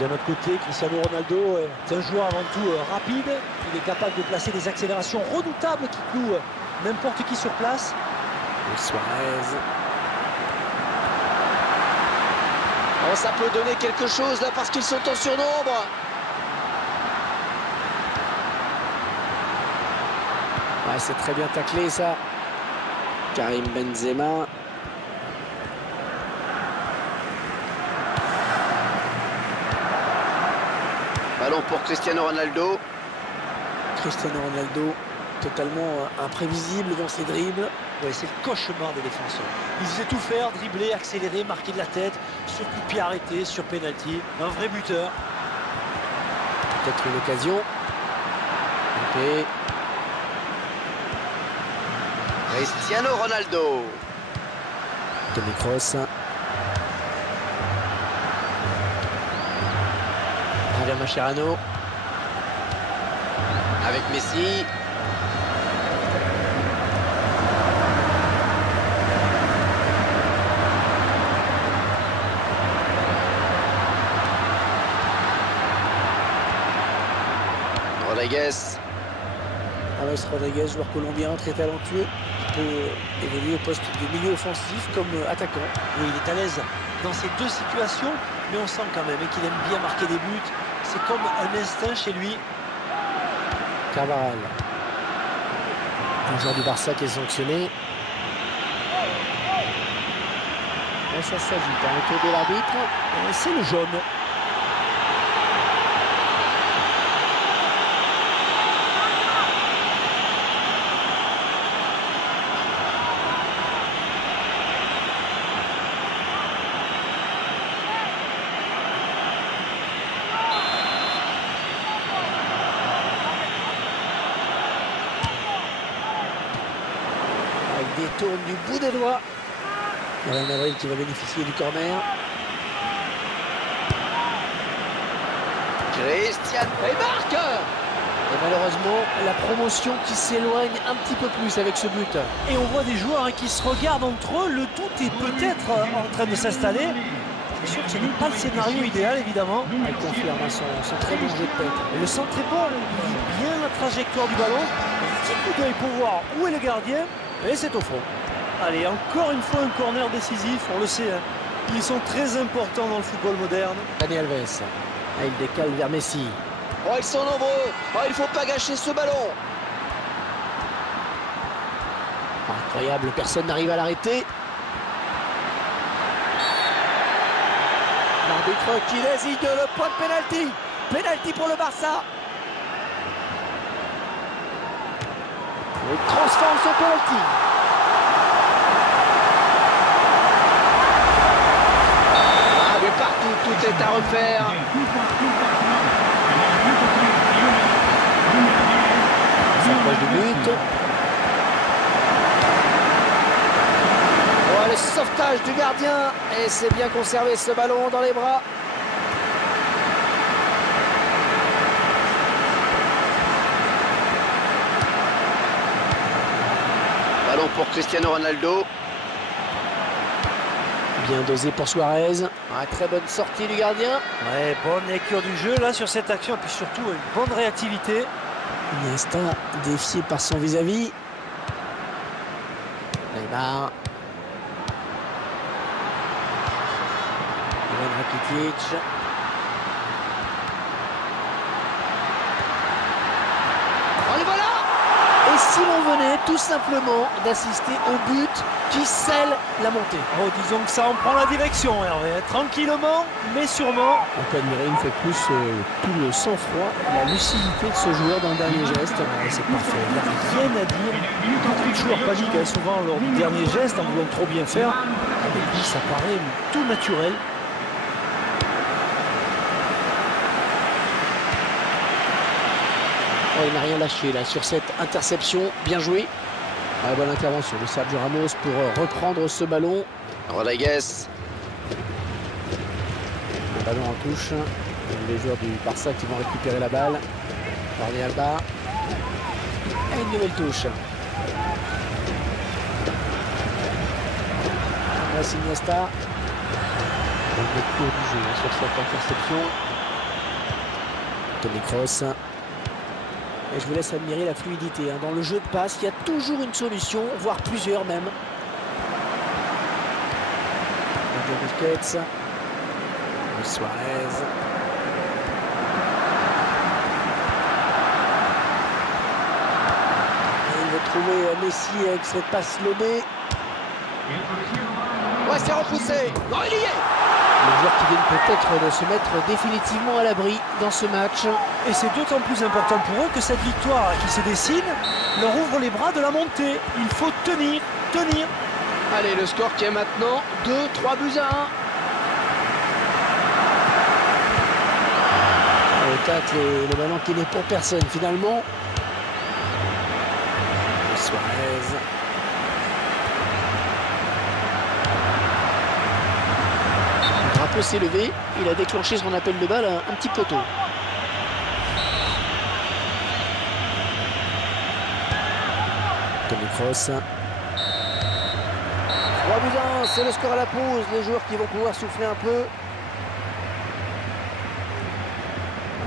D'un autre côté, Cristiano Ronaldo est un joueur avant tout rapide. Il est capable de placer des accélérations redoutables qui clouent n'importe qui sur place. Et Suarez. Oh, ça peut donner quelque chose là parce qu'ils sont en surnombre. Ouais, c'est très bien taclé ça. Karim Benzema. Ballon pour Cristiano Ronaldo. Cristiano Ronaldo, totalement imprévisible dans ses dribbles. Ouais, c'est le cauchemar des défenseurs. Il sait tout faire, dribbler, accélérer, marquer de la tête, sur coup de pied arrêté, sur penalty. Un vrai buteur. Peut-être une occasion. Okay. Cristiano Ronaldo. Toni Kroos. Javier Mascherano. Avec Messi. Rodriguez. James Rodriguez, joueur colombien très talentueux, qui peut évoluer au poste de milieu offensif comme attaquant. Oui, il est à l'aise dans ces deux situations, mais on sent quand même qu'il aime bien marquer des buts. C'est comme un instinct chez lui. Carvajal. Un joueur du Barça qui est sanctionné. Et ça s'agite autour de l'arbitre. C'est le jaune. Il détourne du bout des doigts. Real Madrid qui va bénéficier du corner. Cristiano et marque. Et malheureusement, la promotion qui s'éloigne un petit peu plus avec ce but. Et on voit des joueurs qui se regardent entre eux. Le doute est peut-être en train de s'installer. C'est sûr que ce n'est pas le scénario idéal, évidemment. Elle confirme son très bon jeu de tête. Le centre est bon, il lit bien la trajectoire du ballon. Un petit coup d'œil pour voir où est le gardien. Et c'est au fond. Allez, encore une fois un corner décisif, on le sait. Hein. Ils sont très importants dans le football moderne. Dani Alves. Et il décale vers Messi. Oh, ils sont nombreux. Oh, il ne faut pas gâcher ce ballon. Incroyable, personne n'arrive à l'arrêter. L'arbitre qui désigne le point de pénalty. Pénalty pour le Barça. Il transforme son penalty. Ah, mais partout, tout est à refaire. S'approche du but. Oh, le sauvetage du gardien. Et c'est bien conservé ce ballon dans les bras. Ballon pour Cristiano Ronaldo. Bien dosé pour Suarez. Ah, très bonne sortie du gardien. Ouais, bonne lecture du jeu là sur cette action. Et puis surtout une bonne réactivité. Iniesta défié par son vis-à-vis. Neymar. Ivan Rakitic. Oh, le voilà. Et si l'on venait tout simplement d'assister au but qui scelle la montée. Oh, disons que ça en prend la direction, Hervé. Tranquillement, mais sûrement. On peut admirer une fois de plus tout le sang-froid, la lucidité de ce joueur dans le dernier geste. C'est parfait. Il n'y a rien à dire. Beaucoup de joueurs paniquent souvent lors du dernier geste en voulant trop bien faire. Avec lui, ça paraît tout naturel. Oh, il n'a rien lâché là sur cette interception. Bien joué. Ah, bonne intervention de Sergio Ramos pour reprendre ce ballon. Rodriguez. Le ballon en touche. Les joueurs du Barça qui vont récupérer la balle. Jordi Alba. Et une nouvelle touche. Iniesta. Le cours du jeu sur cette interception. Toni Kroos. Et je vous laisse admirer la fluidité. Dans le jeu de passe, il y a toujours une solution, voire plusieurs même. Busquets. Suarez. Et il va trouver Messi avec cette passe lobée. Ouais, c'est repoussé. Non, il y est. Les joueurs qui viennent peut-être de se mettre définitivement à l'abri dans ce match. Et c'est d'autant plus important pour eux que cette victoire qui se dessine leur ouvre les bras de la montée. Il faut tenir, tenir. Allez, le score qui est maintenant 2-3 buts à 1. Le tacle et le ballon qui n'est pour personne finalement. Suarez. Le drapeau s'est levé. Il a déclenché son appel de balle un petit peu tôt. Toni Kroos. 3 buts à 1, c'est le score à la pause. Les joueurs qui vont pouvoir souffler un peu.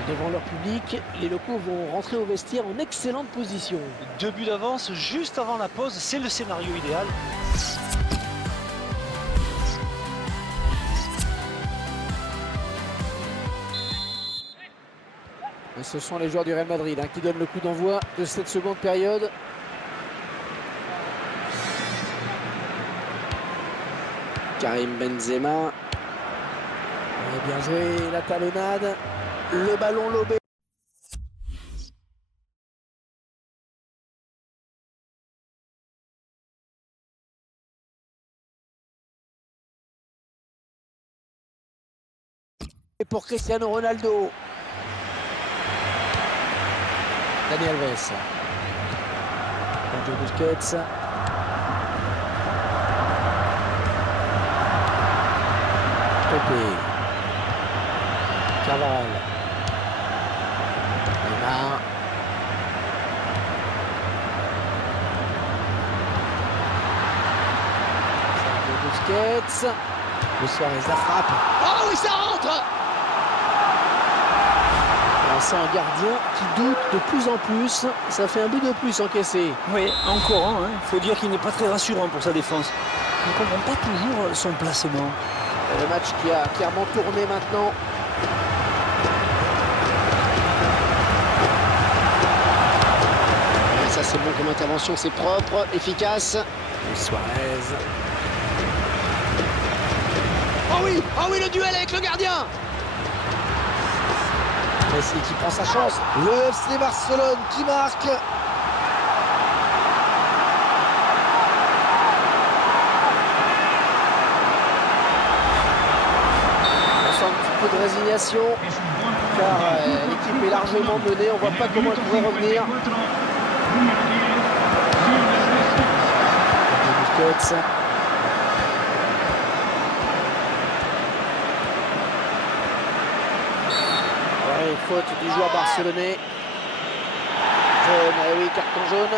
Devant leur public, les locaux vont rentrer au vestiaire en excellente position. 2 buts d'avance juste avant la pause, c'est le scénario idéal. Et ce sont les joueurs du Real Madrid qui donnent le coup d'envoi de cette seconde période. Karim Benzema. Et bien joué, la talonnade. Le ballon lobé. Et pour Cristiano Ronaldo. Dani Alves. Sergio Busquets. Pepe. Carvajal. Neymar. Sergio Busquets. Le Suarez la frappe. Oh oui, ça rentre. C'est un gardien qui doute de plus en plus. Ça fait un but de plus encaissé. Oui, encore un. Il faut dire qu'il n'est pas très rassurant pour sa défense. On ne comprend pas toujours son placement. Le match qui a clairement tourné maintenant. Et ça c'est bon comme intervention, c'est propre, efficace. Suarez. Oh oui, le duel avec le gardien. Messi qui prend sa chance. Le FC Barcelone qui marque. On sent un petit peu de résignation car l'équipe est largement menée. On ne voit pas comment elle pourrait revenir. Busquets. Faute du joueur barcelonais. Jaune, oui, carton jaune.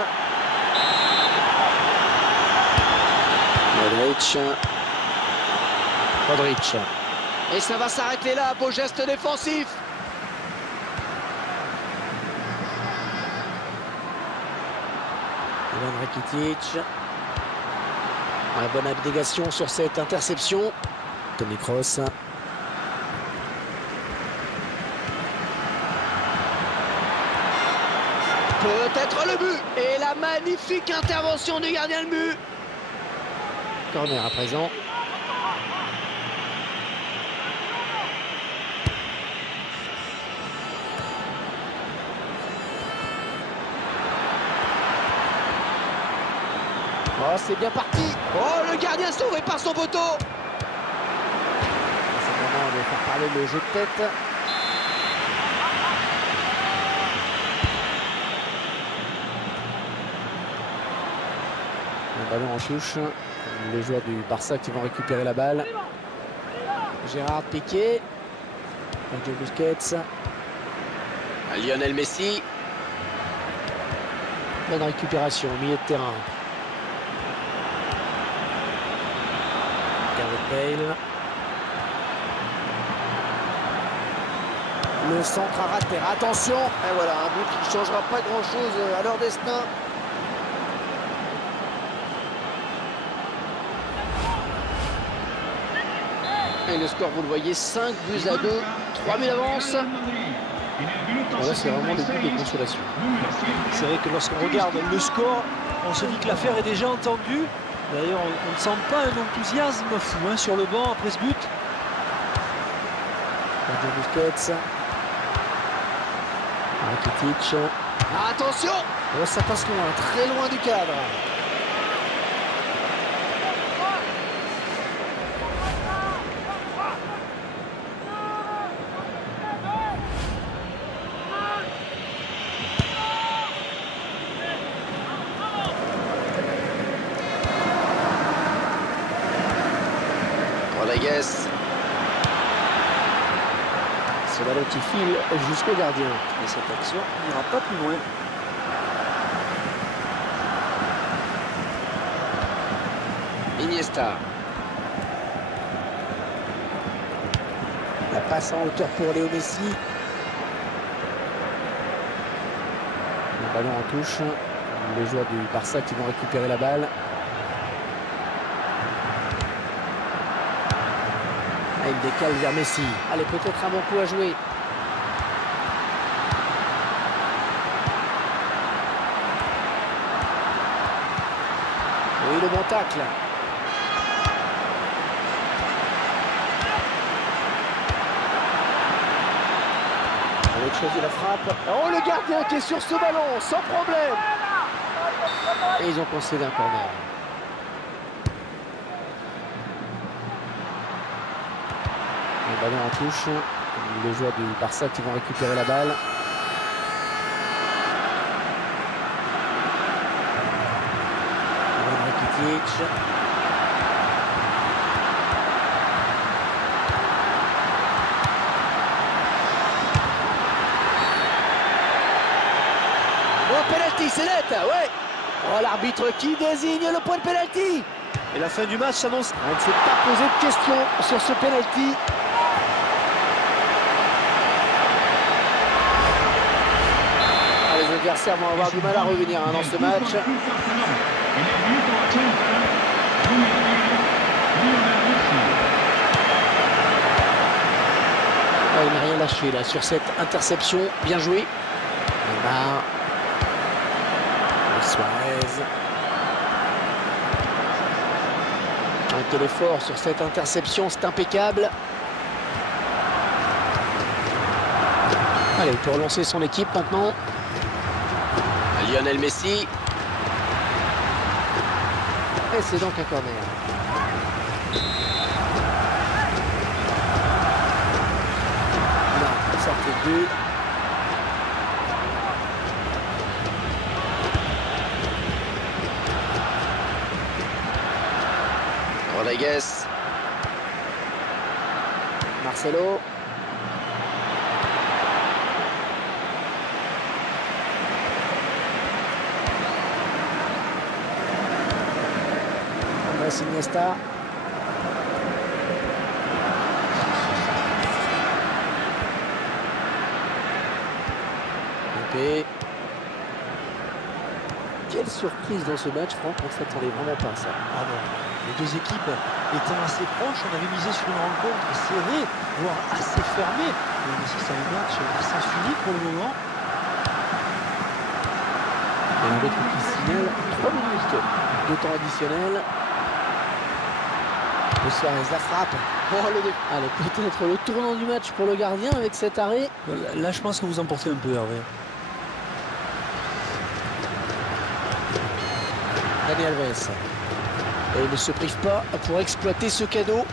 Modric. Et ça va s'arrêter là, beau geste défensif. Ivan Rakitic. La bonne abnégation sur cette interception. Toni Kroos. Peut-être le but. Et la magnifique intervention du gardien de but. Corner à présent. Oh, c'est bien parti. Oh, le gardien sauvé par son poteau. C'est le moment de faire parler le jeu de tête. Le ballon en touche. Les joueurs du Barça qui vont récupérer la balle. Gérard Piqué. Sergio Busquets. Lionel Messi. Bonne récupération au milieu de terrain. Gareth Bale. Le centre à ras de terre. Attention. Et voilà, un but qui ne changera pas grand-chose à leur destin. Et le score, vous le voyez, 5 buts à 2, 3 000 d'avance. Là, c'est vraiment le but de consolation. C'est vrai que lorsqu'on regarde le score, on se dit que l'affaire est déjà entendue. D'ailleurs, on ne sent pas un enthousiasme fou hein, sur le banc après ce but. Busquets. Rakitic. Attention! Oh, ça passe loin, très loin du cadre. Rodriguez. Ce ballon qui file jusqu'au gardien. Et cette action n'ira pas plus loin. Iniesta. La passe en hauteur pour Léo Messi. Le ballon en touche. Les joueurs du Barça qui vont récupérer la balle. Et il décale vers Messi. Allez, peut-être un bon coup à jouer. Oui, le bon tacle. On va choisir la frappe. Oh, le gardien qui est sur ce ballon, sans problème. Et ils ont concédé un corner. Le ballon en touche. Les joueurs du Barça qui vont récupérer la balle. Rakitic. Bon, penalty, c'est net, ouais. Oh, l'arbitre qui désigne le point de penalty. Et la fin du match s'annonce. On ne s'est pas posé de questions sur ce penalty. Ah, les adversaires vont avoir du mal à revenir dans ce match. Oh, il n'a rien lâché là sur cette interception. Bien joué. Neymar. Suarez. Un effort sur cette interception, c'est impeccable. Allez, il peut relancer son équipe maintenant. Lionel Messi. Et c'est donc un corner. Non, il sortait de but. Rodriguez. Marcelo. Andrés Iniesta. Mbappé. Quelle surprise dans ce match, Franck, on ne s'attendait vraiment pas à ça. Ah non, les deux équipes étant assez proches, on avait misé sur une rencontre serrée, voire assez fermée. Mais ici, c'est un match à sens unique pour le moment. Et l'arbitre qui signale 3 minutes de temps additionnel. Le Suarez, la frappe. Oh, allez, peut-être le tournant du match pour le gardien avec cet arrêt. Là, je pense que vous emportez un peu, Hervé. Dani Alves. Et il ne se prive pas pour exploiter ce cadeau.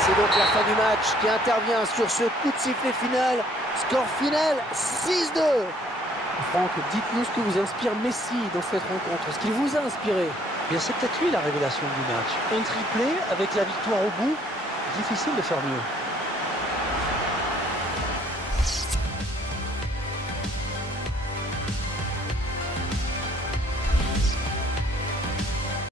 C'est donc la fin du match qui intervient sur ce coup de sifflet final. Score final 6-2. Franck, dites-nous ce que vous inspire Messi dans cette rencontre, ce qu'il vous a inspiré. Bien, c'est peut-être lui la révélation du match. Un triplé avec la victoire au bout, difficile de faire mieux.